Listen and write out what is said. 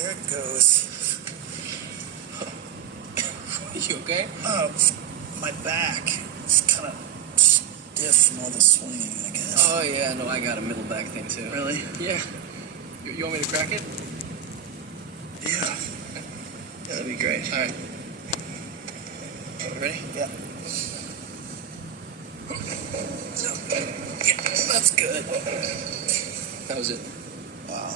there it goes. You okay? My back is kind of stiff from all the swinging, I guess. Oh, yeah, no, I got a middle back thing, too. Really? Yeah. You want me to crack it? Yeah. Yeah, that'd be great. All right. You ready? Yeah. Yeah, that's good. That was it. Wow.